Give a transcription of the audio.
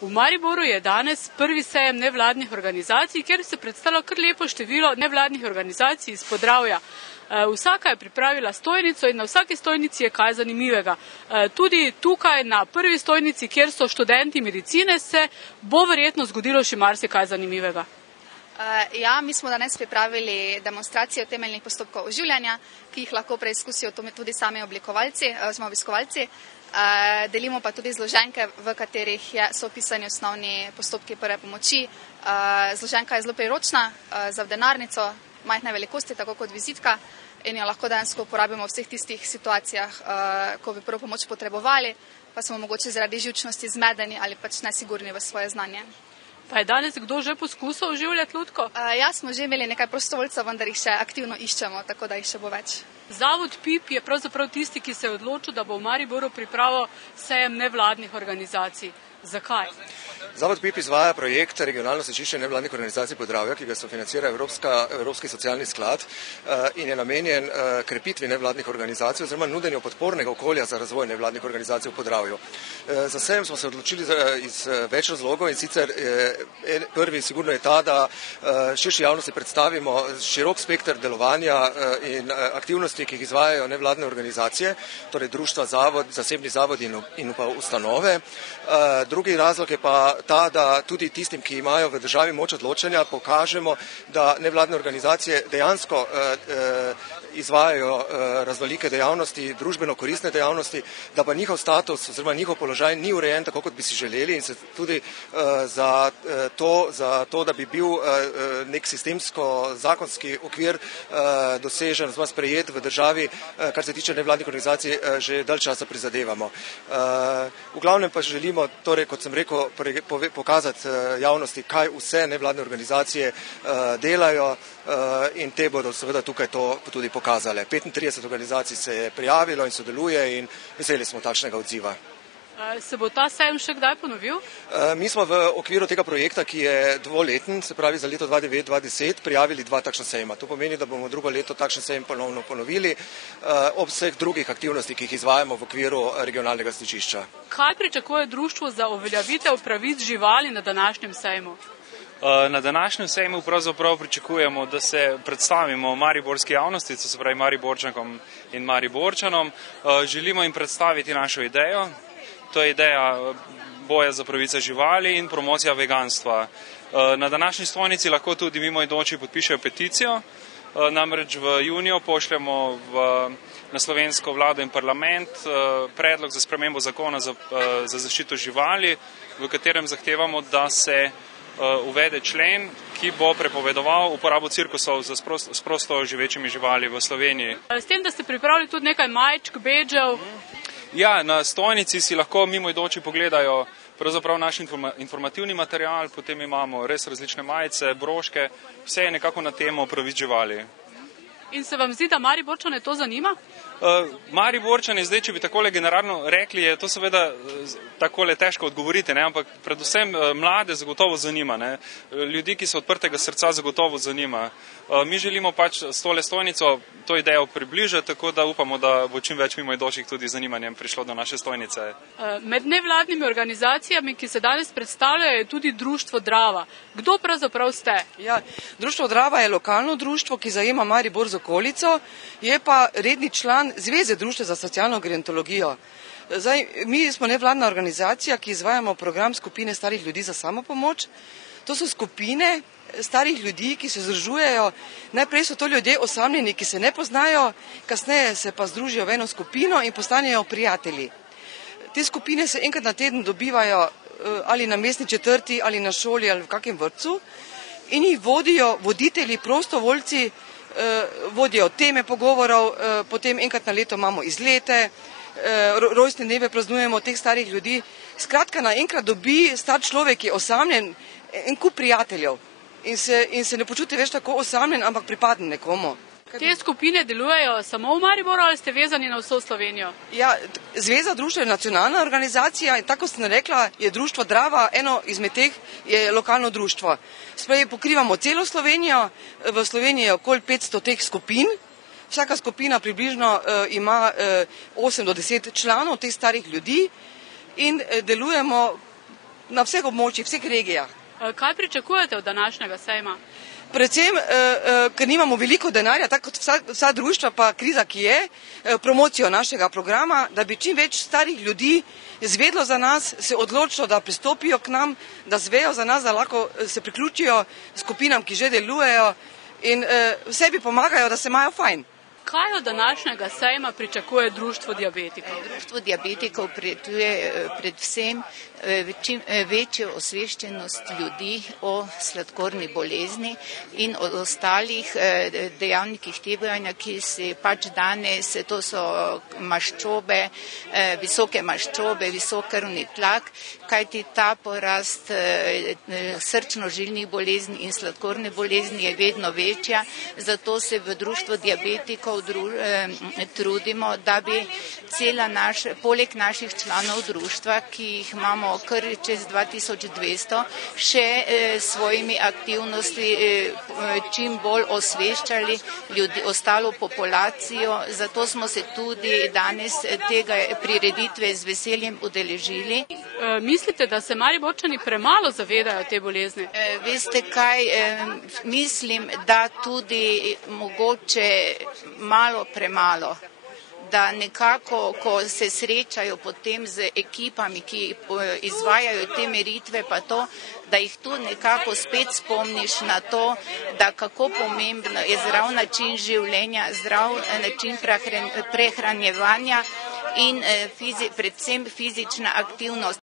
V Mariboru je danes prvi sejem nevladnih organizacij, kjer se predstavlja kar lepo število nevladnih organizacij iz Podravja. Vsaka je pripravila stojnico in na vsaki stojnici je kaj zanimivega. Tudi tukaj na prvi stojnici, kjer so študenti medicine, se bo verjetno zgodilo še marsikaj zanimivega. Ja, mi smo danes pripravili demonstracijo temeljnih postopkov oživljanja, ki jih lahko preizkusijo tudi sami obiskovalci. Delimo pa tudi zloženke, v katerih so opisani osnovni postopki prve pomoči. Zloženka je zelo priročna za v denarnico, majhne velikosti, tako kot vizitka, in jo lahko dejansko uporabimo v vseh tistih situacijah, ko bi prvo pomoč potrebovali, pa smo mogoče zaradi živčnosti zmedeni ali pač nesigurni v svoje znanje. Pa je danes kdo že poskusil oživljati lutko? Ja, smo že imeli nekaj prostovoljcev, vendar jih še aktivno iščemo, tako da jih še bo več. Zavod PIP je pravzaprav tisti, ki se je odločil, da bo v Mariboru pripravil sejem nevladnih organizacij. Zakaj? Zavod PIP izvaja projekt regionalno sečišče nevladnih organizacij Podravja, ki ga sofinancira Evropski socialni sklad in je namenjen krepitvi nevladnih organizacij oziroma nudenju podpornega okolja za razvoj nevladnih organizacij v Podravju. Za sejem smo se odločili iz več razlogov in sicer prvi sigurno je ta, da širši javnosti predstavimo širok spekter delovanja in aktivnosti, ki jih izvajajo nevladne organizacije, torej društva, zasebni zavodi in pa ustanove. Drugi razlog je pa ta, da tudi tistim, ki imajo v državi moč odločanja, pokažemo, da nevladne organizacije dejansko izvajajo raznolike dejavnosti, družbeno koristne dejavnosti, da pa njihov status oziroma njihov položaj ni urejen tako, kot bi si želeli in se tudi za to, da bi bil nek sistemsko zakonski okvir dosežen oziroma sprejet v državi, kar se tiče nevladnih organizacij, že dalj časa prizadevamo. V glavnem pa želimo, torej, kot sem rekel, pokazati javnosti, kaj vse nevladne organizacije delajo in te bodo seveda tukaj to tudi pokazale. 35 organizacij se je prijavilo in sodeluje in veseli smo takšnega odziva. Se bo ta sejem še kdaj ponovil? Mi smo v okviru tega projekta, ki je dvoleten, se pravi za leto 2009-2010, prijavili 2 takšna sejma. To pomeni, da bomo drugo leto takšen sejem ponovno ponovili ob vseh drugih aktivnostih, ki jih izvajamo v okviru regionalnega sečišča. Kaj pričakuje društvo za uveljavitev pravic živali na današnjem sejmu? Na današnjem sejmu pravzaprav pričakujemo, da se predstavimo mariborski javnosti, to se pravi Mariborčankom in Mariborčanom. Želimo jim predstaviti našo idejo. To je ideja boja za pravice živali in promocija veganstva. Na današnji stojnici lahko tudi mimoidoči podpišejo peticijo, namreč v juniju pošljemo na slovensko vlado in parlament predlog za spremembo zakona za zaščito živali, v katerem zahtevamo, da se uvede člen, ki bo prepovedoval uporabo cirkusov s prosto živečimi živali v Sloveniji. S tem, da ste pripravili tudi nekaj majčk, bedžev. Ja, na stojnici si lahko mimoidoči pogledajo pravzaprav naš informativni material, potem imamo res različne majice, broške, vse je nekako na temo pravic živali. In se vam zdi, da Mariborčane to zanima? Mariborčani, zdaj, če bi takole generalno rekli, je to seveda takole težko odgovoriti, ampak predvsem mlade zagotovo zanima. Ljudi, ki so odprtega srca, zagotovo zanima. Mi želimo pač s tole stojnico to idejo približati, tako da upamo, da bo čim več mimoidočih tudi zanimanjem prišlo do naše stojnice. Med nevladnimi organizacijami, ki se danes predstavljajo, je tudi društvo Drava. Kdo pravzaprav ste? Ja, društvo Drava je lokalno društvo, ki zajema Maribor z okolico, je pa redni član Zveze društva za socialno gerontologijo. Mi smo nevladna organizacija, ki izvajamo program skupine starih ljudi za samopomoč. To so skupine starih ljudi, ki se združujejo. Najprej so to ljudje osamljeni, ki se ne poznajo, kasneje se pa združijo v eno skupino in postanejo prijatelji. Te skupine se enkrat na teden dobivajo ali na mestni četrti, ali na šoli, ali v kakem vrtcu in jih vodijo voditelji, prostovoljci, vodijo teme pogovorov, potem enkrat na leto imamo izlete, rojstne dneve praznujemo teh starih ljudi. Skratka, naenkrat dobi star človek, ki je osamljen, en kup prijateljev in se ne počuti več tako osamljen, ampak pripadne nekomu. Te skupine delujejo samo v Mariboru ali ste vezani na vso Slovenijo? Ja, Zveza društva je nacionalna organizacija in tako sem rekla, je društvo Drava, eno izmed teh je lokalno društvo. Sprej pokrivamo celo Slovenijo, v Sloveniji je okoli 500 teh skupin, vsaka skupina približno ima 8 do 10 članov teh starih ljudi in delujemo na vseh območjih, vseh regijah. Kaj pričakujete od današnjega sejma? Predvsem, ker nimamo veliko denarja, tako kot vsa društva, pa kriza, ki je, promocijo našega programa, da bi čim več starih ljudi zvedlo za nas, se odločilo, da pristopijo k nam, da zvejo za nas, da lahko se priključijo skupinam, ki že delujejo in sebi pomagajo, da se imajo fajn. Kaj od današnjega sejma pričakuje Društvo diabetikov? Društvo diabetikov predvsem čim večjo osveščenost ljudi o sladkorni bolezni in o ostalih dejavnikih tebojanja, ki se pač danes, to so maščobe, visoke maščobe, visok krvni tlak, kajti ta porast srčno-žilnih bolezni in sladkorne bolezni je vedno večja, zato se v Društvo diabetikov trudimo, da bi poleg naših članov društva, ki jih imamo kar čez 2200, še svojimi aktivnosti čim bolj osveščali ostalo populacijo. Zato smo se tudi danes tega prireditve z veseljem udeležili. Mislite, da se Mariborčani premalo zavedajo te bolezni? Veste kaj, mislim, da tudi mogoče malo premalo, da nekako, ko se srečajo potem z ekipami, ki izvajajo te meritve, pa to, da jih tu nekako spet spomniš na to, da kako pomembno je zdrav način življenja, zdrav način prehranjevanja in predvsem fizična aktivnost.